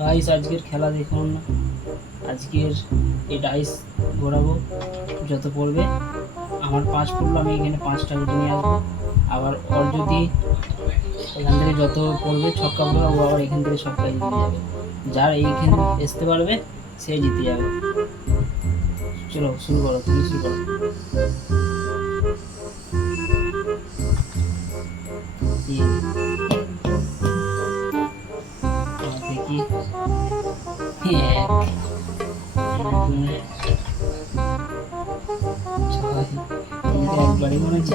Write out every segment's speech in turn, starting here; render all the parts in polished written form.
Guys আজকের খেলা দেখুন। আজকের এই ডাইস ঘোরাবো, যত পড়বে আমার 5 পড়লো, আমি এখানে 5টা গুটি নিয়ে আসবো। আবার ওর যদি এখান থেকে যত পড়বে ছক্কা পড়বে, ও আবার এখান থেকে ছক্কা জিতে যাবে। যার এইখানে আসতে পারবে সে জিতে যাবে। চলো শুরু করো, তুমি শুরু করো। দেখি একবারে মনে হচ্ছে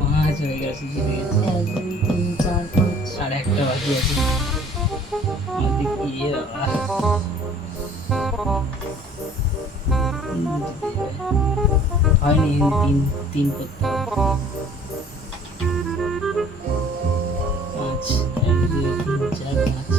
পাঁচ হয়ে গেছে, জিতে গেছে। 1 2 3 4 5 আর একটা বাকি আছে। দেখি হয়নি, তিন তিন করতে হবে। 5 1 2 3 4 5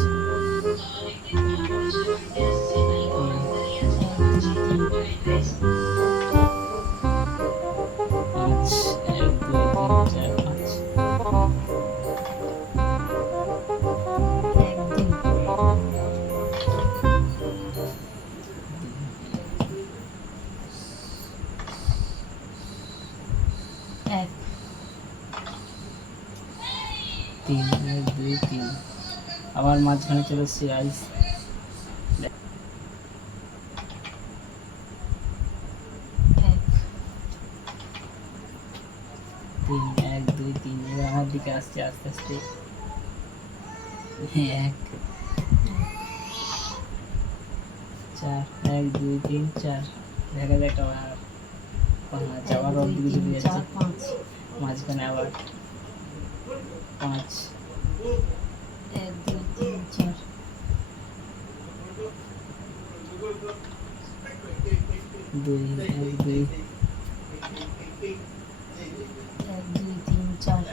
3 1 2 3। আবার মাঝখানে চলে এসেছে আইস। 3 1 2 3। এবার আমার দিকে আসছে আস্তে আস্তে। 1 4 1 2 3 4। দেখা যাক আবার 5। আবার ওর দিকে চলে যাচ্ছে, মাঝখানে আবার 5 1 2 3 4 2 1 2 1 2 3 4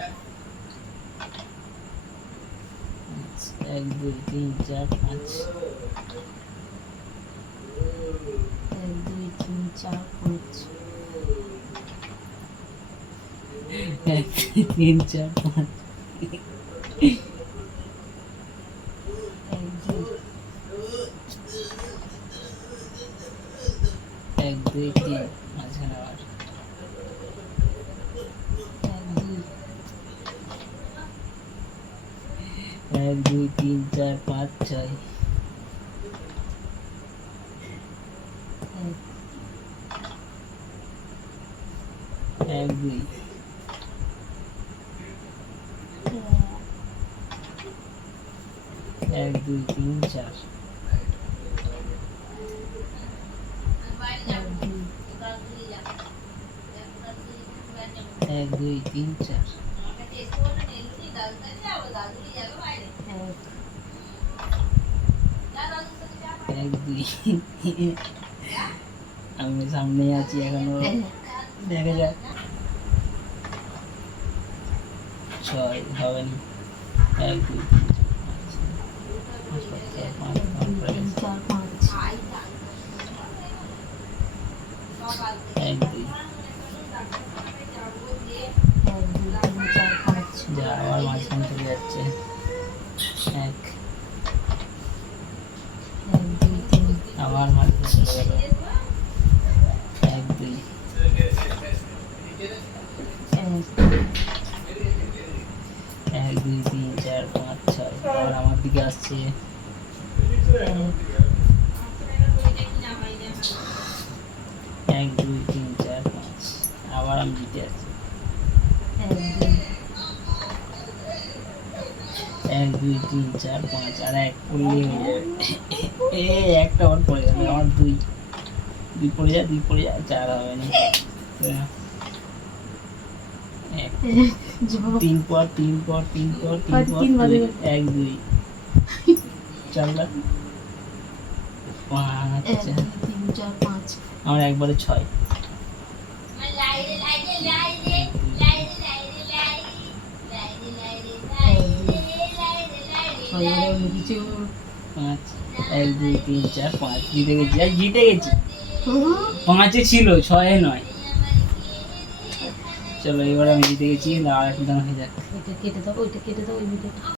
1 2 3 4 5 1 2 3 4 5 1 2 3 4 5 1 2 3। মাঝখানে আবার 1 2 3 4 5 6 1 2 1 2 3 4 1 2 3 4 1 2। আমি সামনে আছি এখনো, দেখা যাক। 6 হবে না। 1 2 5 4 5 1 2। 1 2 3 4 5 যা আবার মাঝখানে চলে যাচ্ছে। 1 1 2 3 আবার মাঝখানে চলে গেল। 1 2 1 2 3 4 5 6। আবার আমার দিকে আসছে। 1 2 3 4 5। আবার আমি জিতে আছি। 1 2 3 4 5। আর 1 পড়লেই হয়ে যাবে। একটা আবার পড়ে গেল, আমার 2 2 পড়ে যায়, 2 পড়ে যায়, 4 হবে না। 3 পর 3 পর 3 পর 3 পর 1 2 চারটা 5 1 2 3 4 5 আমার একবারে 6। কিছু 5 1 2 3 4 5। জিতে গেছি, জিতে গেছি। 5-এ ছিল, 6-এ নয়। চলো এবারে আমি জিতে গেছি, আর এক দান হয়ে যাক। এটা কেটে দাও, ওইটা কেটে দাও, ওই ভিডিওটা।